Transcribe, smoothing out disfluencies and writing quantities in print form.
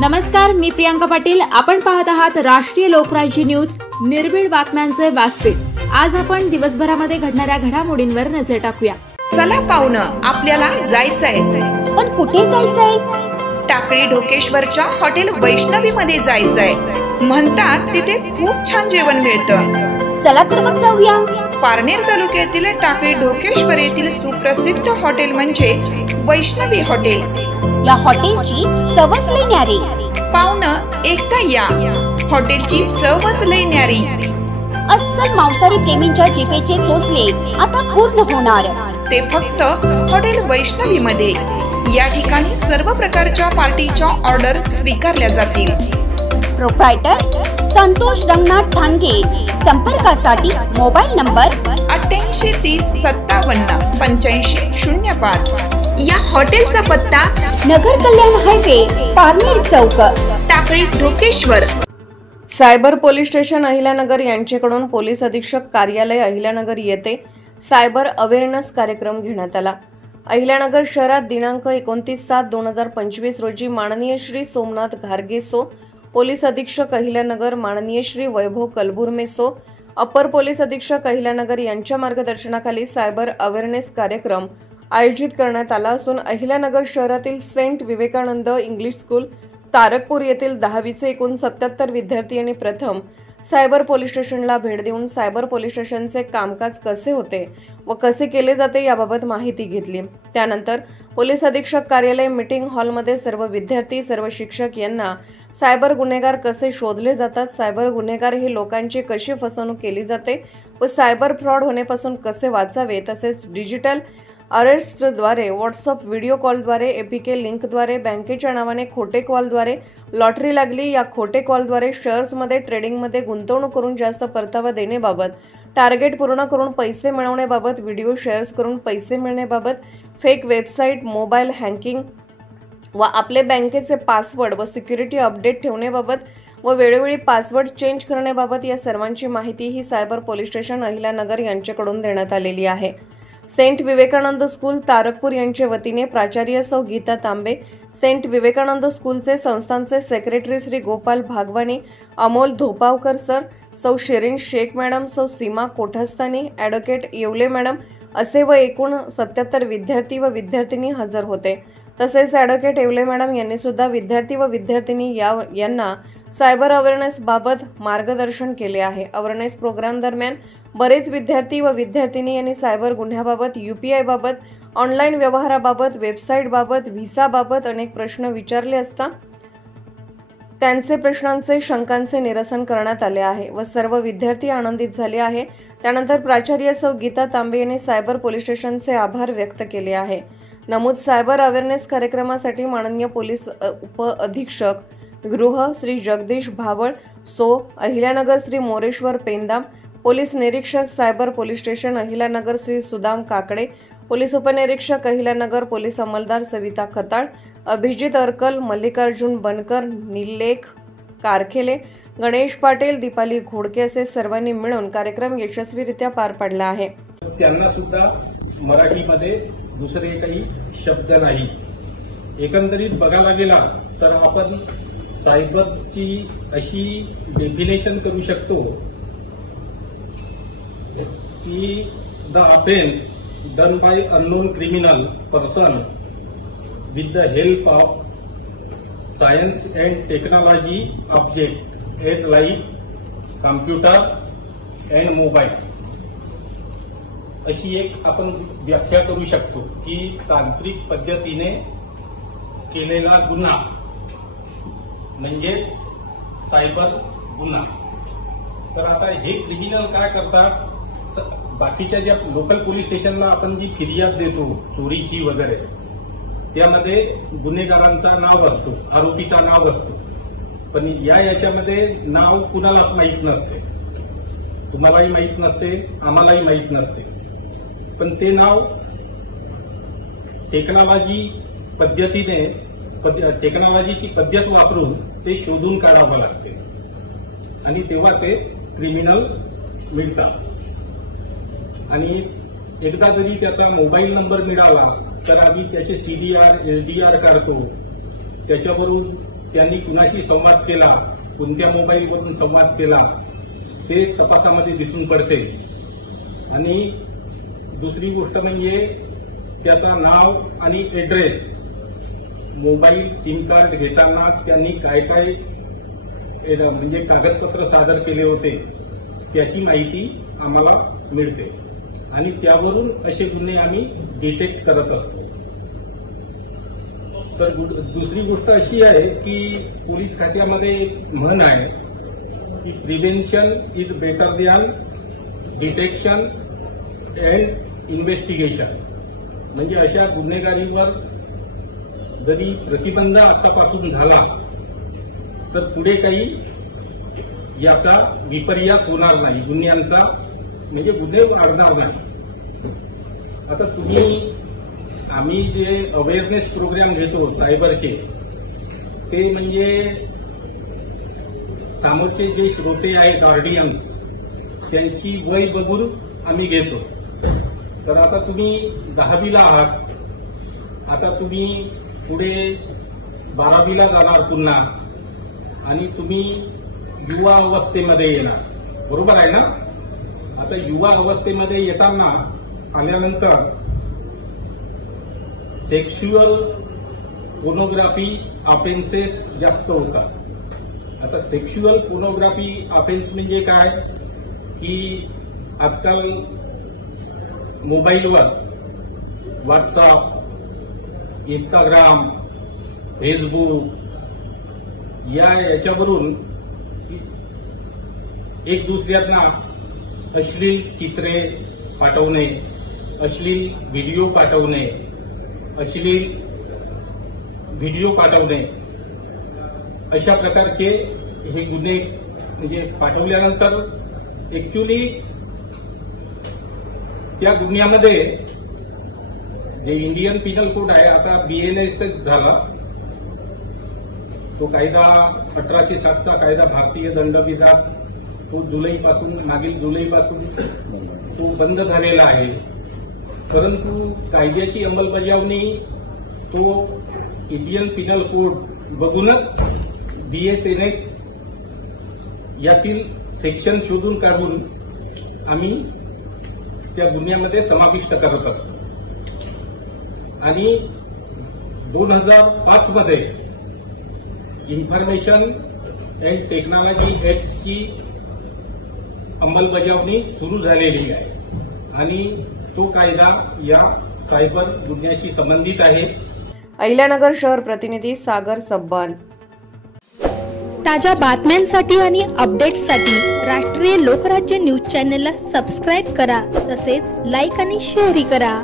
नमस्कार, मी प्रियांका पाटील। आपण पाहत आहात राष्ट्रीय लोकराज्य न्यूज, निर्भीड बातम्यांचे व्यासपीठ। आज आपण दिवसभरामध्ये घडणाऱ्या घडामोडींवर नजर टाकूया। चला पाहुणं, आपल्याला जायचंय। पण कुठे जायचंय? टाकळी ढोकेश्वरच्या हॉटेल वैष्णवी मध्ये जायचंय। म्हणतात तिथे खूप छान जेवण मिळतं। चला तर मग जाऊया। पारनेर तालुक्यातील टाकळी ढोकेश्वर येथील सुप्रसिद्ध हॉटेल म्हणजे वैष्णवी हॉटेल। या हॉटेलची चवच लई न्यारी। पाहुणं, एकदा या, हॉटेलची चवच लई न्यारी। अस्सल मांसाहारी प्रेमींच्या जिभेचे चोचले आता पूर्ण होणार, ते फक्त हॉटेल वैष्णवी मध्ये। या ठिकाणी सर्व प्रकारच्या पार्टीच्या ऑर्डर स्वीकारल्या जातील। प्रोप्रायटर संतोष रंगनाथ ठाणगे। संपर्कासाठी मोबाईल नंबर 88 30 57 85 05। या हॉटेलचा पत्ता नगर कल्याण हायवे, पारनेर चौक, Takali Dhokeshwar. Cyber police station Ahilyanagar यांच्याकडून पोलीस अधीक्षक कार्यालय अहिल्यानगर येथे सायबर अवेअरनेस कार्यक्रम घेण्यात आला। अहिल्यानगर शहरात दिनांक 29/7/2025 रोजी माननीय श्री सोमनाथ घारगेसो, पोलीस अधीक्षक अहिल्यानगर, माननीय श्री वैभव कलबुर्मेसो, अपर पोलीस अधीक्षक अहिल्यानगर यांच्या मार्गदर्शनाखाली सायबर अवेअरनेस कार्यक्रम आयोजित करण्यात आला असून अहिल्यानगर शहरातील saint Vivekanand English school Tarakpur येथील 10वीचे एकूण 77 विद्यार्थी यांनी प्रथम सायबर पोलीस स्टेशनला भेट देऊन सायबर पोलीस स्टेशनचे कामकाज कसे होते व कसे केले जाते याबाबत माहिती घेतली। त्यानंतर पोलीस अधीक्षक कार्यालय मीटिंग हॉलमध्ये सर्व विद्यार्थी, सर्व शिक्षक यांना सायबर गुन्हेगार कसे शोधले जातात, सायबर गुन्हेगार हे लोकांची कशी फसवणूक केली जाते व सायबर फ्रॉड होण्यापासून कसे वाचावे, तसेच डिजिटल अरेस्टद्वारे, व्हॉट्सअप व्हिडिओ कॉलद्वारे, एपीके लिंकद्वारे, बँकेच्या नावाने खोटे कॉलद्वारे, लॉटरी लागली या खोटे कॉलद्वारे शेअर्समध्ये ट्रेडिंगमध्ये गुंतवणूक करून जास्त परतावा देण्याबाबत, टार्गेट पूर्ण करून पैसे मिळवण्याबाबत, व्हिडिओ शेअर्स करून पैसे मिळण्याबाबत, फेक वेबसाईट, मोबाईल हॅकिंग व आपले बँकेचे पासवर्ड व सिक्युरिटी अपडेट ठेवण्याबाबत व वेळोवेळी पासवर्ड चेंज करण्याबाबत या सर्वांची माहिती ही सायबर पोलीस स्टेशन अहिल्यानगर यांच्याकडून देण्यात आलेली आहे। सेंट विवेकानंद स्कूल तारकपूर यांच्या वतीने प्राचार्य सौ गीता तांबे, सेंट विवेकानंद स्कूलचे संस्थानचे सेक्रेटरी श्री गोपाल भागवानी, अमोल धोपावकर सर, सौ शिरीन शेख मॅडम, सौ सीमा कोठास्तानी, ॲडव्होकेट येवले मॅडम असे व एकूण 77 विद्यार्थी व विद्यार्थिनी हजर होते। तसेच ॲडव्होकेट येवले मॅडम यांनी सुद्धा विद्यार्थी व विद्यार्थिनी यांना सायबर अवेअरनेस बाबत मार्गदर्शन केले आहे। अवेअरनेस प्रोग्राम दरम्यान बरेच विद्यार्थी व विद्यार्थिनी यांनी सायबर गुन्ह्याबाबत, UPI बाबत, ऑनलाईन व्यवहाराबाबत, वेबसाईटबाबत, व्हिसाबाबत अनेक प्रश्न विचारले असता त्यांचे प्रश्नांचे, शंकांचे निरसन करण्यात आले आहे व सर्व विद्यार्थी आनंदित झाले आहे। त्यानंतर प्राचार्य सौ गीता तांबे यांनी सायबर पोलीस स्टेशनचे आभार व्यक्त केले आहे। नमूद सायबर अवेअरनेस कार्यक्रमासाठी माननीय पोलीस उप अधीक्षक गृह श्री जगदीश भावळ सो, अहिल्यानगर श्री मोरेश्वर पेंदाम, पोलीस निरीक्षक cyber police station Ahilyanagar Shri Sudam Kakade, police उपनिरीक्षक अहिल्यानगर पोलीस अंमलदार सविता खताळ, अभिजित अरकल, मल्लिकार्जुन बनकर, निलेख कारखेले, गणेश पाटील, दीपाली घोडके असे सर्वांनी मिळून कार्यक्रम यशस्वीरित्या पार पाडला आहे। त्यांना सुद्धा मराठीमध्ये दुसरे काही शब्द नाही। एकंदरीत बघायला गेला तर आपण सायबरची अशी डेफिनेशन करू शकतो की the offence done by unknown criminal person with the help of science and technology object as like computer and mobile, अशी एक आपण व्याख्या करू शकतो की तांत्रिक पद्धतीने केलेला गुन्हा म्हणजे सायबर गुन्हा। तर आता हे क्रिमिनल काय करतात, बाकीच्या ज्या लोकल पोलीस स्टेशनला आपण जी फिर्याद देतो चोरीची वगैरे, त्यामध्ये गुन्हेगारांचा नाव असतो, आरोपीचा नाव असतो, पण याच्यामध्ये नाव कुणालाच माहीत नसते, तुम्हालाही माहीत नसते, आम्हालाही माहीत नसते, पण ते नाव टेक्नॉलॉजी पद्धतीने, टेक्नॉलॉजीची पद्धत वापरून ते शोधून काढावं लागते आणि तेव्हा ते क्रिमिनल मिळतात। आणि एकदा जरी त्याचा मोबाईल नंबर मिळाला तर आम्ही त्याचे CDR, LDR काढतो, त्याच्यावरून त्यांनी कुणाशी संवाद केला, कोणत्या मोबाईलवरून संवाद केला ते तपासामध्ये दिसून पडते. आणि दुसरी गोष्ट म्हणजे त्याचा नाव आणि ऍड्रेस, मोबाईल सिम कार्ड घेताना त्यांनी काय काय म्हणजे कागदपत्र सादर केले होते त्याची माहिती आम्हाला मिळते आणि त्यावरून असे गुन्हे आम्ही डिटेक्ट करत असतो. तर दुसरी गोष्ट अशी आहे की पोलीस खात्यामध्ये म्हण आहे की prevention is better than detection and investigation. म्हणजे अशा गुन्हेगारीवर जरी प्रतिबंध आतापासून झाला तर पुढे काही याचा विपर्यास होणार नाही, गुन्ह्यांचा म्हणजे गुन्हे वाढणार नाही. आता आम्ही जे अवेअरनेस प्रोग्राम घेतो सायबरचे ते म्हणजे समोरचे जे श्रोते आहेत ऑडियन्स त्यांची वय बघून आम्ही घेतो. तर आता तुम्ही 10वीला आहात, आता तुम्ही पुढे 12वीला जाणार पुन्हा आणि तुम्ही युवा अवस्थेमध्ये येणार, बरोबर आहे ना. आता युवा अवस्थेमध्ये येताना आल्यानंतर सेक्शुअल पोर्नोग्राफी ऑफेन्सेस जास्त होतात. आता सेक्शुअल पोर्नोग्राफी ऑफेन्स म्हणजे काय की आजकाल मोबाईलवर व्हॉट्सअप, इंस्टाग्राम, फेसबुक याच्यावरून एक दुसऱ्यांना अश्लील चित्रे पाठवणे, अश्लील व्हिडिओ पाठवणे, अशा प्रकारचे हे गुन्हे म्हणजे पाठवल्यानंतर ऍक्च्युली त्या गुन्ह्यामध्ये जे इंडियन पिनल कोड आहे आता BNSS झाला, तो कायदा 1807चा कायदा भारतीय दंडविधान तो मागील जुलैपासून तो बंद झालेला आहे. परंतु कायद्याची अंमलबजावणी तो इंडियन पिनल कोड बघूनच BSNS यातील सेक्शन शोधून काढून आम्ही त्या गुन्ह्यामध्ये समाविष्ट करत असतो. आणि 2005 मध्ये इन्फॉर्मेशन अँड टेक्नॉलॉजी ऍक्टची अंमलबजावणी सुरू झालेली आहे आणि तो कायदा या सायबर गुन्ह्याशी संबंधित आहे. अहिल्यानगर शहर प्रतिनिधी सागर सब्बान. ताज्या बातम्यांसाठी आणि अपडेट्ससाठी राष्ट्रीय लोकराज्य न्यूज चॅनलला सबस्क्राईब करा, तसेच लाईक आणि शेअरही करा.